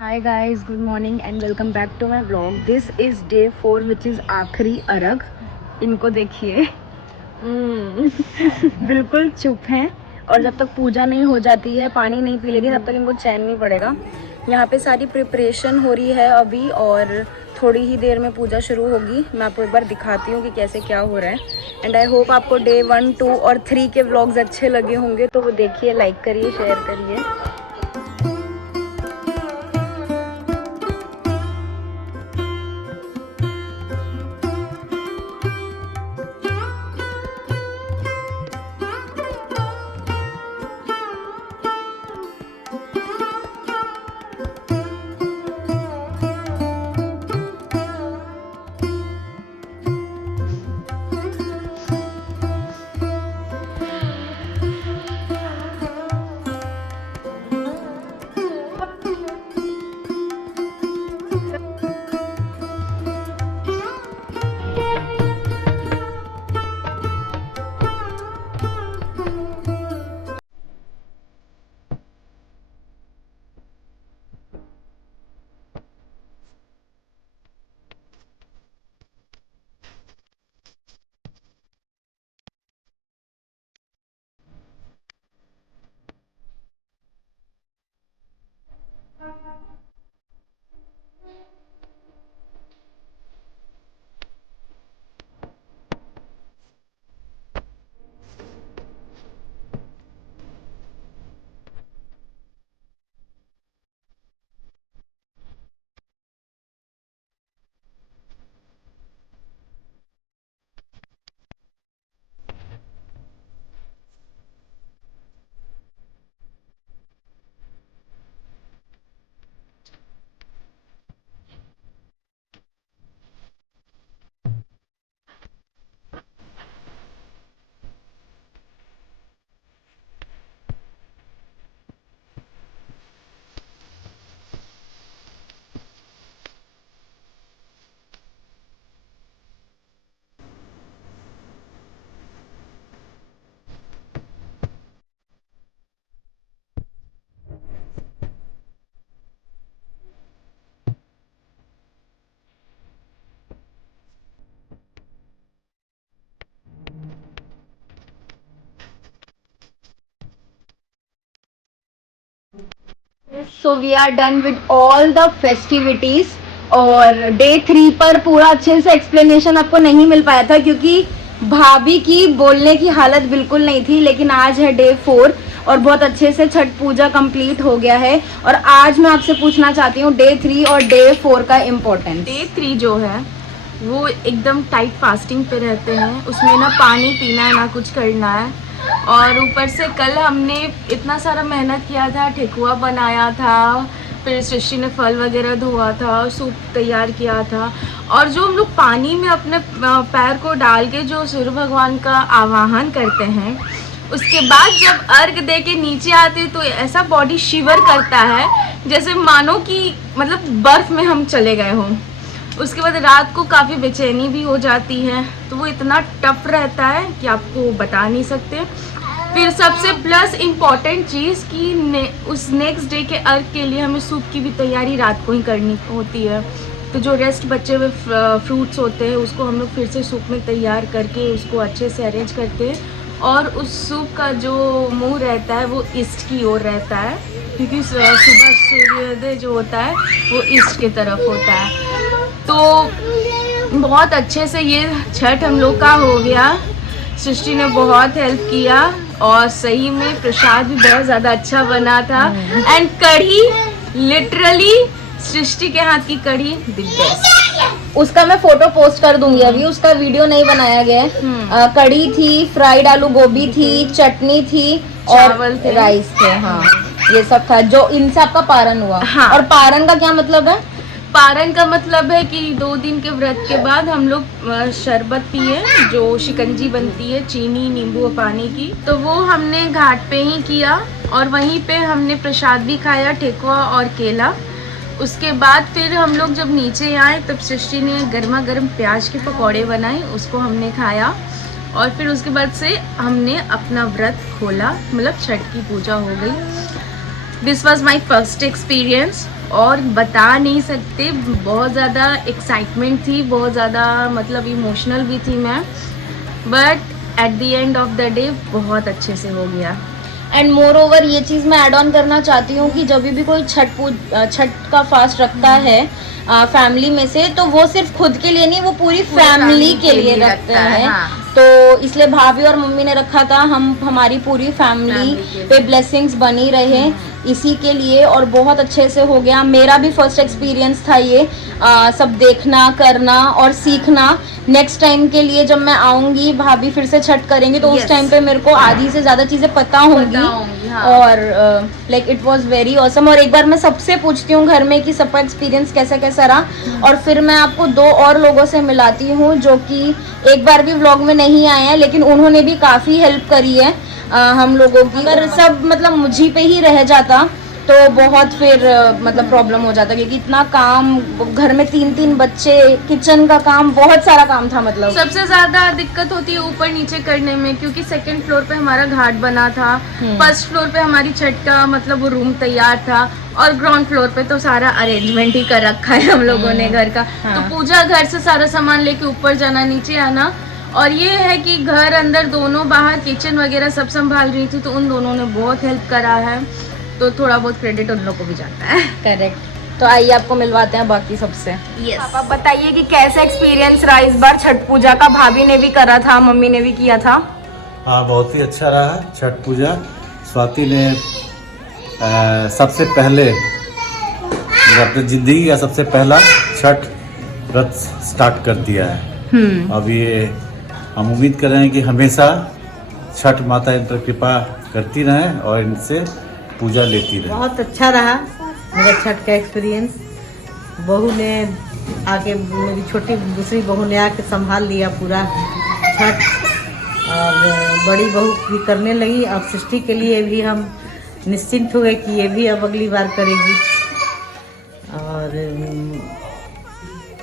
Hi guys, good morning and welcome back to my blog. This is day 4 which is आखिरी अर्घ। इनको देखिए बिल्कुल चुप हैं और जब तक पूजा नहीं हो जाती है, पानी नहीं पी लेगी, तब तक इनको चैन नहीं पड़ेगा। यहाँ पे सारी प्रिपरेशन हो रही है अभी और थोड़ी ही देर में पूजा शुरू होगी। मैं आपको एक बार दिखाती हूँ कि कैसे क्या हो रहा है एंड आई होप आपको डे 1, 2 और 3 के व्लॉग्स अच्छे लगे होंगे। तो वो देखिए, लाइक करिए, शेयर करिए। So we are done with all the festivities. और डे 3 पर पूरा अच्छे से एक्सप्लेनेशन आपको नहीं मिल पाया था क्योंकि भाभी की बोलने की हालत बिल्कुल नहीं थी, लेकिन आज है डे 4 और बहुत अच्छे से छठ पूजा कंप्लीट हो गया है। और आज मैं आपसे पूछना चाहती हूँ डे 3 और डे 4 का इम्पोर्टेंस। डे 3 जो है वो एकदम टाइट फास्टिंग पे रहते हैं, उसमें ना पानी पीना है ना कुछ करना है। और ऊपर से कल हमने इतना सारा मेहनत किया था, ठेकुआ बनाया था, फिर सृष्टि ने फल वगैरह धोआ था, सूप तैयार किया था। और जो हम लोग पानी में अपने पैर को डाल के जो सूर्य भगवान का आवाहन करते हैं, उसके बाद जब अर्घ दे के नीचे आते तो ऐसा बॉडी शिवर करता है जैसे मानो कि मतलब बर्फ में हम चले गए हों। उसके बाद रात को काफ़ी बेचैनी भी हो जाती है, तो वो इतना टफ रहता है कि आपको बता नहीं सकते। फिर सबसे प्लस इम्पॉर्टेंट चीज़ कि उस नेक्स्ट डे के अर्घ के लिए हमें सूप की भी तैयारी रात को ही करनी होती है। तो जो रेस्ट बचे हुए फ्रूट्स होते हैं उसको हम लोग फिर से सूप में तैयार करके उसको अच्छे से अरेंज करते हैं। और उस सूप का जो मुंह रहता है वो ईस्ट की ओर रहता है, क्योंकि सुबह सूर्योदय जो होता है वो ईस्ट की तरफ होता है। तो बहुत अच्छे से ये छठ हम लोग का हो गया। सृष्टि ने बहुत हेल्प किया और सही में प्रसाद भी बहुत ज़्यादा अच्छा बना था। एंड कढ़ी, लिटरली सृष्टि के हाथ की कढ़ी द बेस्ट। उसका मैं फोटो पोस्ट कर दूंगी, अभी उसका वीडियो नहीं बनाया गया है। कढ़ी थी, फ्राइड आलू गोभी थी, चटनी थी और राइस थे। हाँ, ये सब था जो इनसे आपका पारण हुआ। हाँ। और पारण का क्या मतलब है? पारण का मतलब है कि 2 दिन के व्रत के बाद हम लोग शरबत पिए, जो शिकंजी बनती है चीनी नींबू और पानी की। तो वो हमने घाट पे ही किया और वहीं पे हमने प्रसाद भी खाया, ठेकुआ और केला। उसके बाद फिर हम लोग जब नीचे आए तब सृष्टि ने गर्मा गर्म प्याज के पकौड़े बनाए, उसको हमने खाया। और फिर उसके बाद से हमने अपना व्रत खोला, मतलब छठ की पूजा हो गई। This was my first experience और बता नहीं सकते, बहुत ज़्यादा एक्साइटमेंट थी, बहुत ज़्यादा मतलब इमोशनल भी थी मैं, but at the end of the day बहुत अच्छे से हो गया। एंड मोर ओवर ये चीज़ मैं ऐड ऑन करना चाहती हूँ कि जब भी कोई छठ का फास्ट रखता है फैमिली में से, तो वो सिर्फ खुद के लिए नहीं, वो पूरी फैमिली के लिए रखते हैं। हाँ। तो इसलिए भाभी और मम्मी ने रखा था, हमारी पूरी फैमिली पे ब्लेसिंग्स बनी रहे इसी के लिए, और बहुत अच्छे से हो गया। मेरा भी फर्स्ट एक्सपीरियंस था ये सब देखना, करना और सीखना। नेक्स्ट टाइम के लिए जब मैं आऊंगी, भाभी फिर से छठ करेंगे, तो उस टाइम पे मेरे को आधी से ज़्यादा चीज़ें पता होंगी। हाँ। और like it was very awesome. और एक बार मैं सबसे पूछती हूँ घर में कि सबका एक्सपीरियंस कैसा कैसा रहा, और फिर मैं आपको 2 और लोगों से मिलाती हूँ जो कि एक बार भी व्लॉग में नहीं आए हैं, लेकिन उन्होंने भी काफ़ी हेल्प करी है हम लोगों की। अगर सब मतलब मुझी पे ही रह जाता तो बहुत फिर मतलब प्रॉब्लम हो जाता, क्योंकि इतना काम, घर में 3-3 बच्चे, किचन का काम, बहुत सारा काम था। मतलब सबसे ज्यादा दिक्कत होती है ऊपर नीचे करने में, क्योंकि सेकंड फ्लोर पे हमारा घाट बना था, फर्स्ट फ्लोर पे हमारी छठ का मतलब वो रूम तैयार था, और ग्राउंड फ्लोर पे तो सारा अरेंजमेंट ही कर रखा है हम लोगों ने घर का। तो पूजा घर से सारा सामान लेके ऊपर जाना, नीचे आना। और ये है कि घर अंदर दोनों, बाहर किचन वगैरह सब संभाल रही थी, तो उन दोनों ने बहुत हेल्प करा है, तो थोड़ा बहुत क्रेडिट उन लोगों को भी जाता है। करेक्ट। तो आइए आपको मिलवाते हैं बाकी सबसे। यस। आप बताइए कि कैसा एक्सपीरियंस रहा इस बार छठ पूजा का। भाभी ने भी करा था, मम्मी ने भी किया था। हाँ, बहुत ही अच्छा रहा छठ पूजा। स्वाति ने सबसे पहले अपनी जिंदगी का सबसे पहला छठ व्रत स्टार्ट कर दिया है। अब ये हम उम्मीद कर रहे हैं कि हमेशा छठ माता इन पर कृपा करती रहें और इनसे पूजा लेती रहे। बहुत अच्छा रहा मेरा छठ का एक्सपीरियंस। बहू ने आके, मेरी छोटी दूसरी बहू ने आके संभाल लिया पूरा छठ, और बड़ी बहू भी करने लगी। अब सृष्टि के लिए भी हम निश्चिंत हो गए कि ये भी अब अगली बार करेगी, और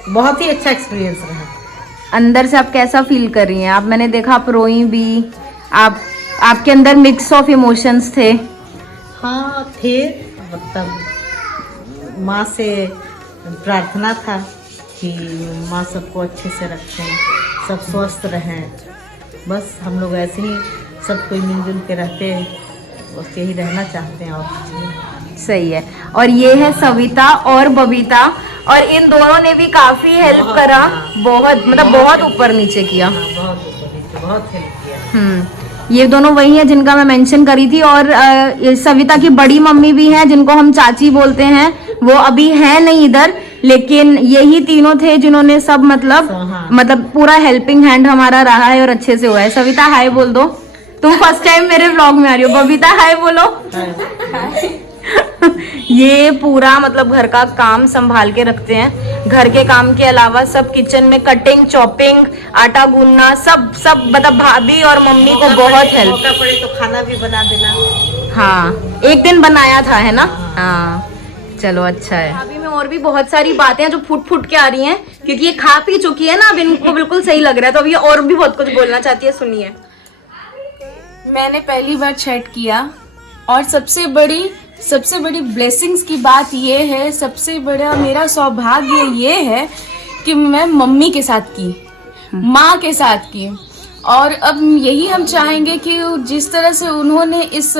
बहुत ही अच्छा एक्सपीरियंस रहा। अंदर से आप कैसा फील कर रही हैं? आप, मैंने देखा आप रोई भी, आपके अंदर मिक्स ऑफ इमोशंस थे। हाँ थे, मतलब माँ से प्रार्थना था कि माँ सबको अच्छे से रखें, सब स्वस्थ रहें। बस हम लोग ऐसे ही सब कोई मिलजुल के रहते, बस यही रहना चाहते हैं और कुछ नहीं। सही है। और ये है सविता और बबीता, और इन दोनों ने भी काफी हेल्प करा, बहुत मतलब बहुत ऊपर नीचे किया। बहुत ऊपर नीचे बहुत हेल्प किया। ये दोनों वही हैं जिनका मैं मेंशन करी थी। और सविता की बड़ी मम्मी भी हैं, जिनको हम चाची बोलते हैं, वो अभी है नहीं इधर, लेकिन यही तीनों थे जिन्होंने सब मतलब पूरा हेल्पिंग हैंड हमारा रहा है और अच्छे से हुआ है। सविता हाय बोल दो, तुम फर्स्ट टाइम मेरे व्लॉग में आ रही हो। बबीता हाय बोलो। ये पूरा मतलब घर का काम संभाल के रखते हैं। घर के काम के अलावा सब किचन में कटिंग, चॉपिंग, आटा गूंदना, सब मतलब भाभी और मम्मी को बहुत हेल्प। मौका पड़े तो खाना भी बना देना। हाँ, एक दिन बनाया था, है ना? हाँ, चलो अच्छा है। भाभी में और भी बहुत सारी बातें हैं जो फुट के आ रही हैं, क्योंकि ये खा पी चुकी है ना, अब इनको बिल्कुल सही लग रहा है, तो अब ये और भी बहुत कुछ बोलना चाहती है। सुनिए। मैंने पहली बार छठ किया, और सबसे बड़ी ब्लेसिंग्स की बात ये है, सबसे बड़ा मेरा सौभाग्य ये है कि मैं मम्मी के साथ की, माँ के साथ की। और अब यही हम चाहेंगे कि जिस तरह से उन्होंने इस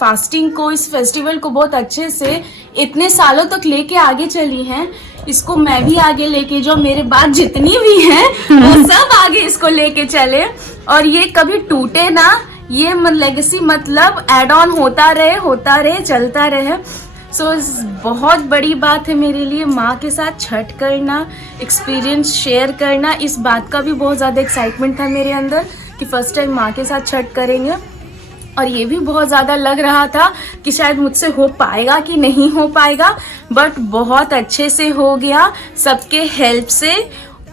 फास्टिंग को, इस फेस्टिवल को बहुत अच्छे से इतने सालों तक लेके आगे चली हैं, इसको मैं भी आगे लेके जाऊँ। मेरे बाद जितनी भी हैं वो सब आगे इसको लेके चले, और ये कभी टूटे ना। ये लेगेसी मतलब एड ऑन होता रहे, चलता रहे। सो बहुत बड़ी बात है मेरे लिए माँ के साथ छठ करना, एक्सपीरियंस शेयर करना। इस बात का भी बहुत ज़्यादा एक्साइटमेंट था मेरे अंदर कि फर्स्ट टाइम माँ के साथ छठ करेंगे, और ये भी बहुत ज़्यादा लग रहा था कि शायद मुझसे हो पाएगा कि नहीं हो पाएगा, बट बहुत अच्छे से हो गया, सबके हेल्प से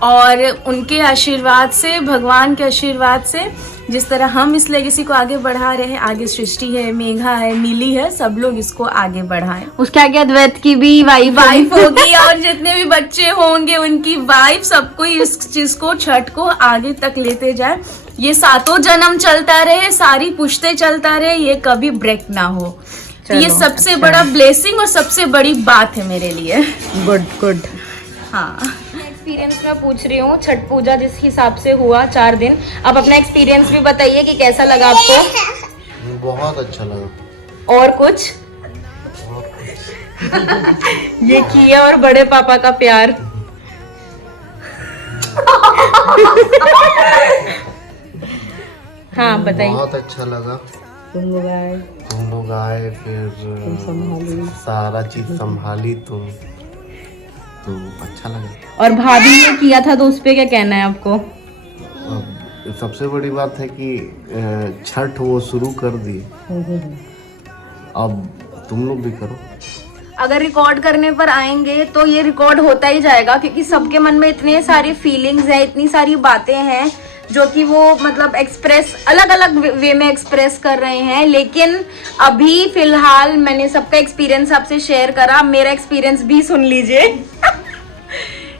और उनके आशीर्वाद से, भगवान के आशीर्वाद से। जिस तरह हम इस लेगेसी को आगे बढ़ा रहे हैं, आगे सृष्टि है, मेघा है, मिली है, सब लोग इसको आगे बढ़ाएं। उसके आगे अद्वैत की भी वाइफ होगी, और जितने भी बच्चे होंगे उनकी वाइफ, सबको इस चीज को, छठ को आगे तक लेते जाए। ये 7 जन्म चलता रहे, सारी पुश्ते चलता रहे, ये कभी ब्रेक ना हो। तो ये सबसे बड़ा ब्लेसिंग और सबसे बड़ी बात है मेरे लिए। Good good. हाँ, एक्सपीरियंस मैं पूछ रही हूँ, छठ पूजा जिस हिसाब से हुआ 4 दिन, आप अपना एक्सपीरियंस भी बताइए कि कैसा लगा आपको। बहुत अच्छा लगा। और कुछ ये किया और बड़े पापा का प्यार। हाँ बताइए। बहुत अच्छा लगा। तुम लोग आए फिर संभाली, सारा चीज संभाली तो अच्छा लगा। और भाभी ने किया था तो उस पे क्या कहना है आपको? अब सबसे बड़ी बात है कि छठ वो शुरू कर दी, अब तुम लोग भी करो। अगर रिकॉर्ड करने पर आएंगे तो ये रिकॉर्ड होता ही जाएगा, क्योंकि सबके मन में इतने सारी फीलिंग्स हैं, इतनी सारी बातें हैं जो कि वो मतलब एक्सप्रेस अलग अलग वे में एक्सप्रेस कर रहे हैं। लेकिन अभी फिलहाल मैंने सबका एक्सपीरियंस आपसे शेयर करा, मेरा एक्सपीरियंस भी सुन लीजिए।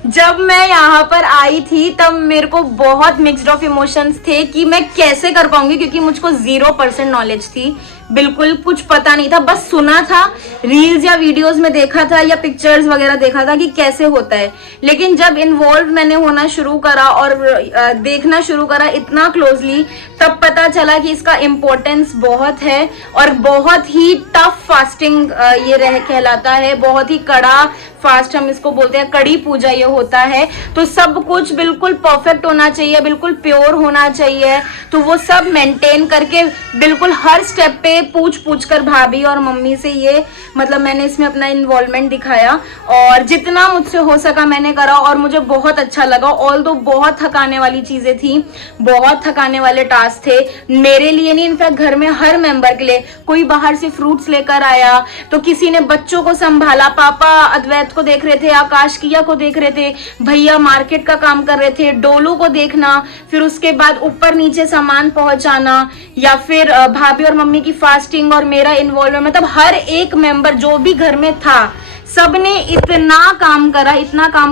जब मैं यहाँ पर आई थी तब मेरे को बहुत मिक्स्ड ऑफ इमोशंस थे कि मैं कैसे कर पाऊंगी, क्योंकि मुझको 0% नॉलेज थी, बिल्कुल कुछ पता नहीं था, बस सुना था, रील्स या वीडियोस में देखा था या पिक्चर्स वगैरह देखा था कि कैसे होता है। लेकिन जब इन्वॉल्व मैंने होना शुरू करा और देखना शुरू करा इतना क्लोजली, तब पता चला कि इसका इम्पोर्टेंस बहुत है और बहुत ही टफ फास्टिंग ये कहलाता है, बहुत ही कड़ा फास्ट हम इसको बोलते हैं, कड़ी पूजा ये होता है। तो सब कुछ बिल्कुल परफेक्ट होना चाहिए, बिल्कुल प्योर होना चाहिए, तो वो सब मेंटेन करके बिल्कुल हर स्टेप पे पूछ कर भाभी और मम्मी से ये मतलब मैंने इसमें अपना इन्वॉल्वमेंट दिखाया और जितना मुझसे हो सका मैंने करा और मुझे बहुत अच्छा लगा। ऑल्दो बहुत थकाने वाली चीजें थी, बहुत थकाने वाले टास्क थे मेरे लिए नहीं, इनफैक्ट घर में हर मेंबर के लिए। कोई बाहर से फ्रूट्स लेकर आया तो किसी ने बच्चों को संभाला, पापा अद्वैत को देख रहे थे, आकाश किया को देख रहे थे, भैया मार्केट का काम कर रहे थे, डोलू को देखना, फिर उसके बाद ऊपर नीचे सामान पहुंचाना, या फिर भाभी और मम्मी की फास्टिंग और मेरा इन्वॉल्वमेंट, मतलब हर एक मेंबर जो भी घर में था सबने इतना काम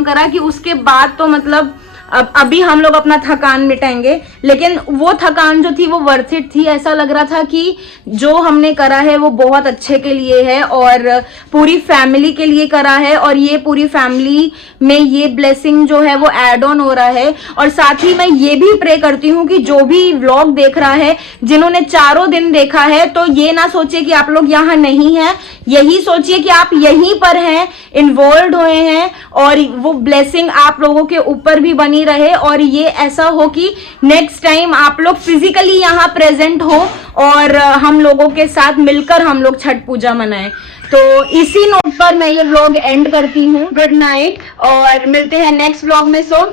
करा कि उसके बाद तो मतलब अब अभी हम लोग अपना थकान मिटाएंगे, लेकिन वो थकान जो थी वो वर्थ इट थी। ऐसा लग रहा था कि जो हमने करा है वो बहुत अच्छे के लिए है और पूरी फैमिली के लिए करा है, और ये पूरी फैमिली में ये ब्लेसिंग जो है वो ऐड ऑन हो रहा है। और साथ ही मैं ये भी प्रे करती हूँ कि जो भी व्लॉग देख रहा है, जिन्होंने 4 दिन देखा है, तो ये ना सोचिए कि आप लोग यहाँ नहीं हैं, यही सोचिए कि आप यहीं पर हैं, इन्वॉल्व हुए हैं, और वो ब्लेसिंग आप लोगों के ऊपर भी बनी रहे और ये ऐसा हो कि नेक्स्ट टाइम आप लोग फिजिकली यहाँ प्रेजेंट हो और हम लोगों के साथ मिलकर हम लोग छठ पूजा मनाएं। तो इसी नोट पर मैं ये व्लॉग एंड करती हूँ। गुड नाइट और मिलते हैं नेक्स्ट व्लॉग में। सो